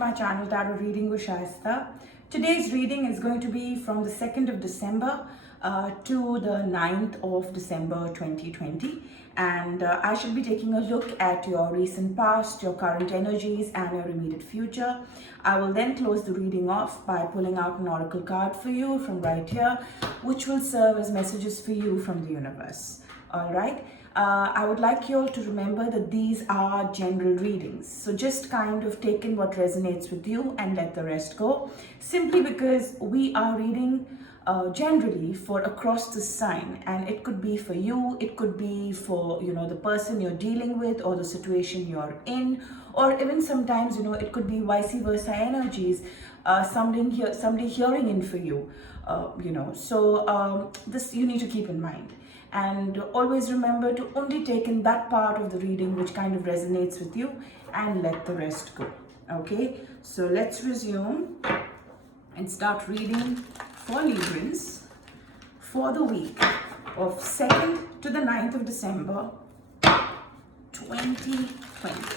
my channel Tarot Reading with Shaista. Today's reading is going to be from the 2nd of December to the 9th of December 2020, and I shall be taking a look at your recent past, your current energies and your immediate future. I will then close the reading off by pulling out an oracle card for you from right here, which will serve as messages for you from the universe. All right. I would like you all to remember that these are general readings. So just kind of take in what resonates with you and let the rest go. Simply because we are reading generally for across the sign, and it could be for you, it could be for the person you're dealing with or the situation you're in, or even sometimes it could be vice versa energies. Somebody hearing in for you. So this you need to keep in mind. And always remember to only take in that part of the reading which kind of resonates with you and let the rest go. Okay, so let's resume and start reading for Librans for the week of 2nd to the 9th of December 2020.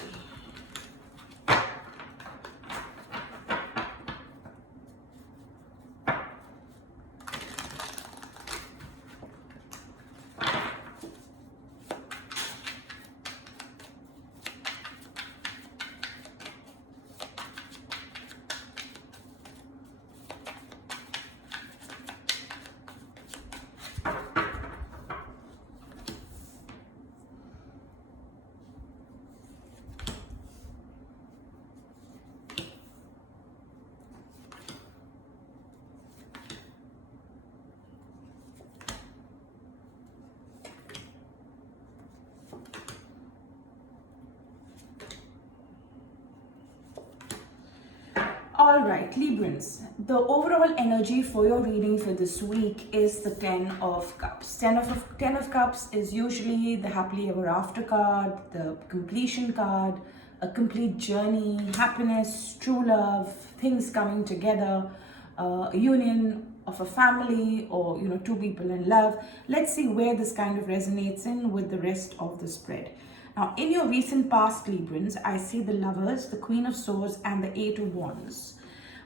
Alright, Librans, the overall energy for your reading for this week is the 10 of Cups. 10 of Cups is usually the happily ever after card, the completion card, a complete journey, happiness, true love, things coming together, a union of a family, or two people in love. Let's see where this kind of resonates in with the rest of the spread. Now, in your recent past, Librans, I see the Lovers, the Queen of Swords, and the Eight of Wands.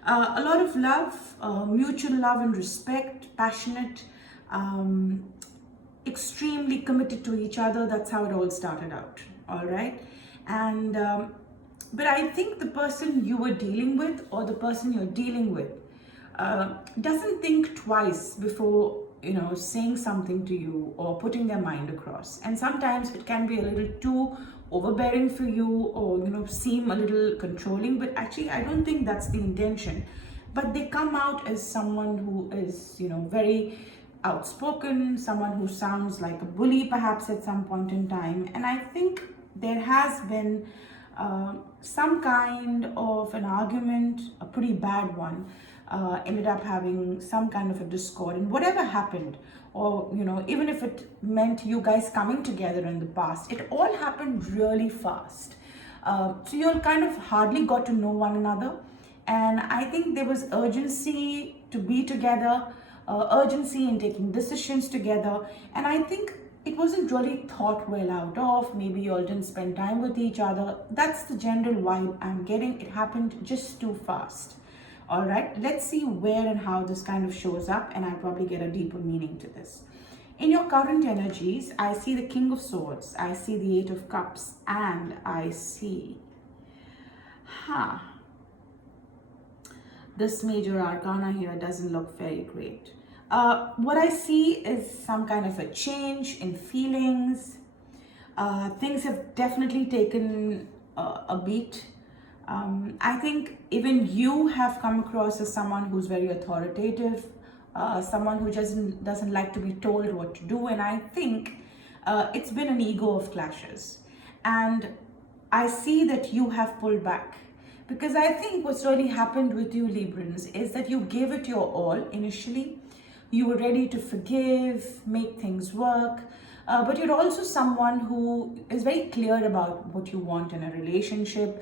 A lot of love, mutual love and respect, passionate, extremely committed to each other. That's how it all started out, all right? And, but I think the person you were dealing with or the person you're dealing with doesn't think twice before saying something to you or putting their mind across. And sometimes it can be a little too overbearing for you, or seem a little controlling, but actually I don't think that's the intention. But they come out as someone who is very outspoken, someone who sounds like a bully perhaps at some point in time. And I think there has been some kind of an argument, a pretty bad one, ended up having some kind of a discord, and whatever happened, or even if it meant you guys coming together in the past, it all happened really fast. So you all kind of hardly got to know one another, and I think there was urgency to be together, urgency in taking decisions together, and I think it wasn't really thought well out of. Maybe you all didn't spend time with each other. That's the general vibe I'm getting. It happened just too fast. All right, let's see where and how this kind of shows up, and I'll probably get a deeper meaning to this. In your current energies, I see the King of Swords, I see the Eight of Cups, and I see this major arcana here doesn't look very great. What I see is some kind of a change in feelings. Things have definitely taken a beat. I think even you have come across as someone who's very authoritative, someone who doesn't like to be told what to do, and I think it's been an ego of clashes. And I see that you have pulled back, because I think what's really happened with you, Librans, is that you gave it your all initially. You were ready to forgive, make things work, but you're also someone who is very clear about what you want in a relationship.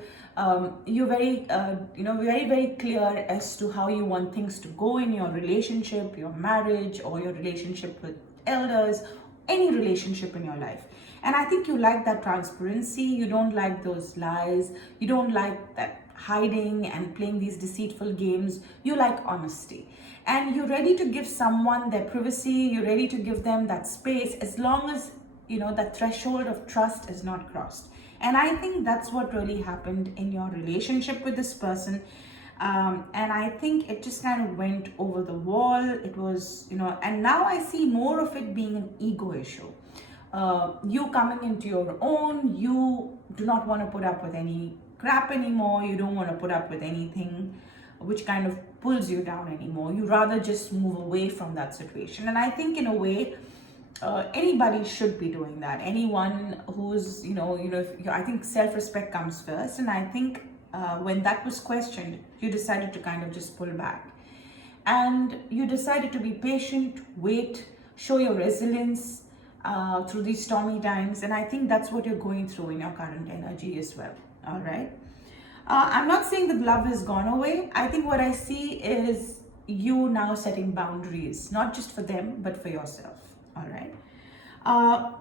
You're very, very clear as to how you want things to go in your relationship, your marriage, or your relationship with elders, any relationship in your life. And I think you like that transparency. You don't like those lies. You don't like that hiding and playing these deceitful games. You like honesty. And you're ready to give someone their privacy. You're ready to give them that space as long as, that threshold of trust is not crossed. And I think that's what really happened in your relationship with this person. And I think it just kind of went over the wall. It was, and now I see more of it being an ego issue. You coming into your own, you do not want to put up with any crap anymore. You don't want to put up with anything which kind of pulls you down anymore. You rather just move away from that situation. And I think in a way, anybody should be doing that. Anyone who's, I think self-respect comes first. And I think when that was questioned, you decided to kind of just pull back. And you decided to be patient, wait, show your resilience through these stormy times. And I think that's what you're going through in your current energy as well. All right. I'm not saying that love has gone away. I think what I see is you now setting boundaries, not just for them, but for yourself. All right.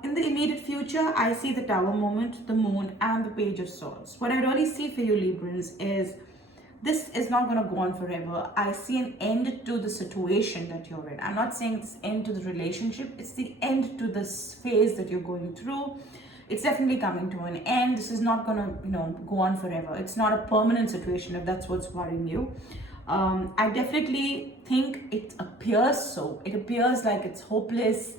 In the immediate future, I see the Tower moment, the Moon, and the Page of Swords. What I really see for you, Librans, is this is not going to go on forever. I see an end to the situation that you're in. I'm not saying it's end to the relationship. It's the end to this phase that you're going through. It's definitely coming to an end. This is not going to, go on forever. It's not a permanent situation if that's what's worrying you. I definitely think it appears so. It appears like it's hopeless.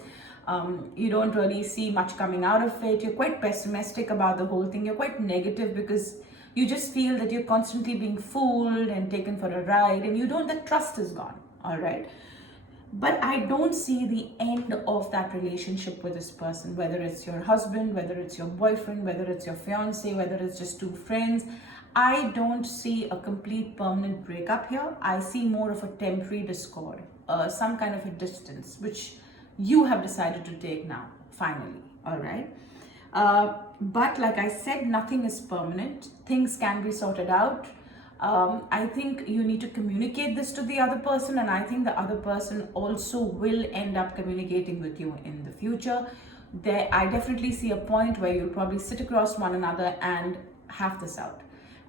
You don't really see much coming out of it. You're quite pessimistic about the whole thing. You're quite negative because you just feel that you're constantly being fooled and taken for a ride, and that trust is gone. All right. But I don't see the end of that relationship with this person, whether it's your husband, whether it's your boyfriend, whether it's your fiance, whether it's just two friends. I don't see a complete permanent breakup here. I see more of a temporary discord, some kind of a distance, which you have decided to take now, finally. All right. But like I said, nothing is permanent. Things can be sorted out. I think you need to communicate this to the other person, and I think the other person also will end up communicating with you in the future. I definitely see a point where you'll probably sit across one another and have this out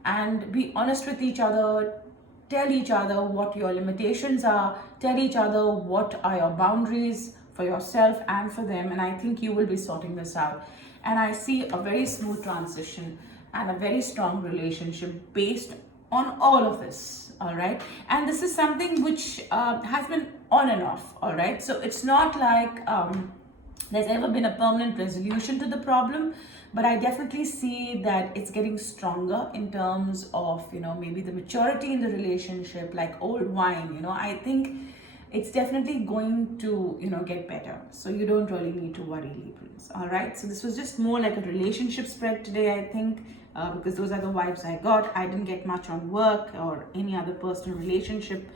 and be honest with each other. Tell each other what your limitations are. Tell each other what are your boundaries for yourself and for them. And I think you will be sorting this out. And I see a very smooth transition and a very strong relationship based on all of this. All right. And this is something which has been on and off. All right. So it's not like there's ever been a permanent resolution to the problem. But I definitely see that it's getting stronger in terms of, maybe the maturity in the relationship, like old wine. I think it's definitely going to, get better. So you don't really need to worry, Librans. All right. So this was just more like a relationship spread today, I think, because those are the vibes I got. I didn't get much on work or any other personal relationship.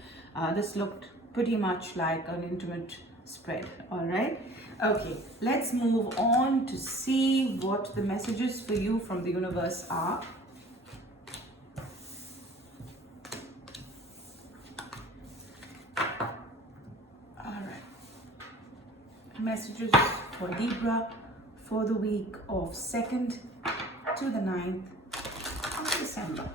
This looked pretty much like an intimate spread. All right. Okay, let's move on to see what the messages for you from the universe are. All right. Messages for Libra for the week of 2nd to the 9th of December.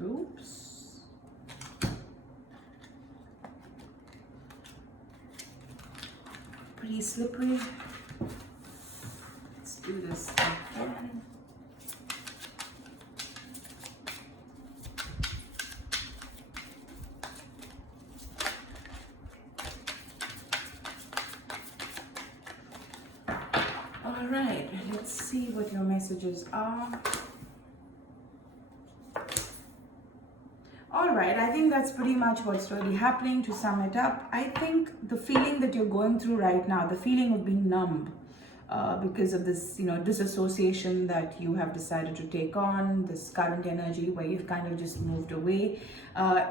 Oops. Pretty slippery. Let's do this again. All right, let's see what your messages are. All right, I think that's pretty much what's really happening. To sum it up, I think the feeling that you're going through right now, the feeling of being numb, because of this, disassociation that you have decided to take on, this current energy where you've kind of just moved away.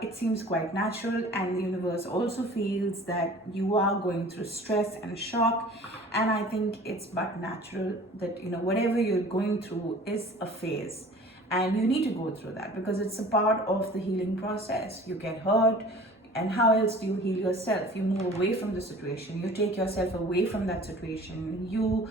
It seems quite natural, and the universe also feels that you are going through stress and shock. And I think it's but natural that, whatever you're going through is a phase. And you need to go through that because it's a part of the healing process. You get hurt, and how else do you heal yourself? You move away from the situation, you take yourself away from that situation, you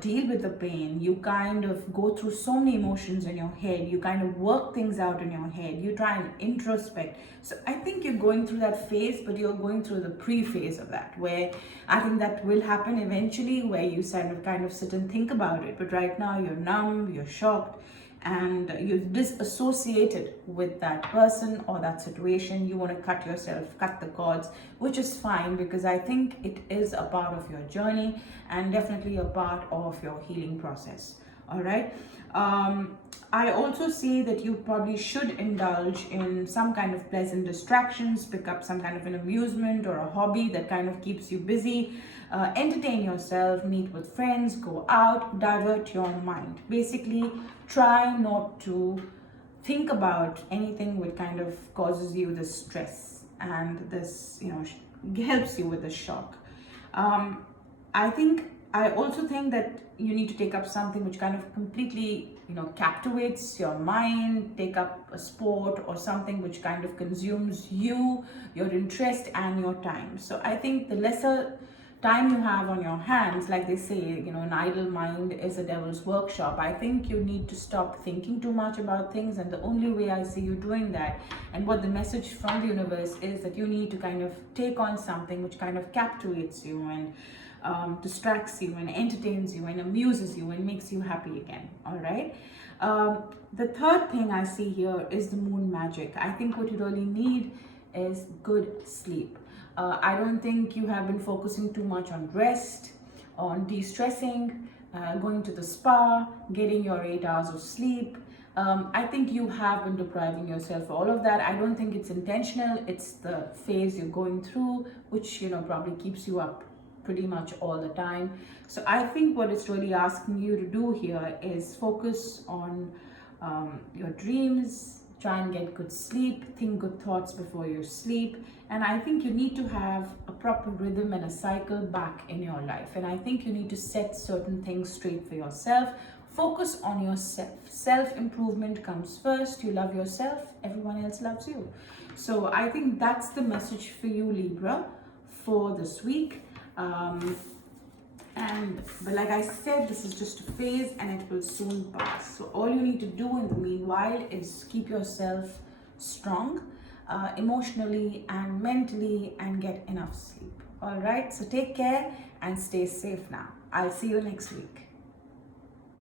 deal with the pain, you kind of go through so many emotions in your head, you kind of work things out in your head, you try and introspect. So I think you're going through that phase, but you're going through the pre-phase of that, where I think that will happen eventually, where you kind of sit and think about it. But right now you're numb, you're shocked, and you're disassociated with that person or that situation. You want to cut the cords, which is fine, because I think it is a part of your journey and definitely a part of your healing process. All right. I also see that you probably should indulge in some kind of pleasant distractions, pick up some kind of an amusement or a hobby that kind of keeps you busy. Entertain yourself, meet with friends, go out, divert your mind. Basically, try not to think about anything which kind of causes you this stress and this, helps you with the shock. I also think that you need to take up something which kind of completely, captivates your mind. Take up a sport or something which kind of consumes you, your interest, and your time. So I think the lesser time you have on your hands, like they say, an idle mind is a devil's workshop. I think you need to stop thinking too much about things, and the only way I see you doing that, and what the message from the universe is, that you need to kind of take on something which kind of captivates you and distracts you and entertains you and amuses you and makes you happy again. All right. The third thing I see here is the moon magic. I think what you really need is good sleep. I don't think you have been focusing too much on rest, on de-stressing, going to the spa, getting your 8 hours of sleep. I think you have been depriving yourself of all of that. I don't think it's intentional. It's the phase you're going through, which, probably keeps you up pretty much all the time. So I think what it's really asking you to do here is focus on your dreams, try and get good sleep, think good thoughts before you sleep. And I think you need to have a proper rhythm and a cycle back in your life. And I think you need to set certain things straight for yourself. Focus on yourself. Self-improvement comes first. You love yourself, everyone else loves you. So I think that's the message for you, Libra, for this week. But like I said, this is just a phase and it will soon pass. So all you need to do in the meanwhile is keep yourself strong, emotionally and mentally, and get enough sleep. All right, so take care and stay safe now. I'll see you next week.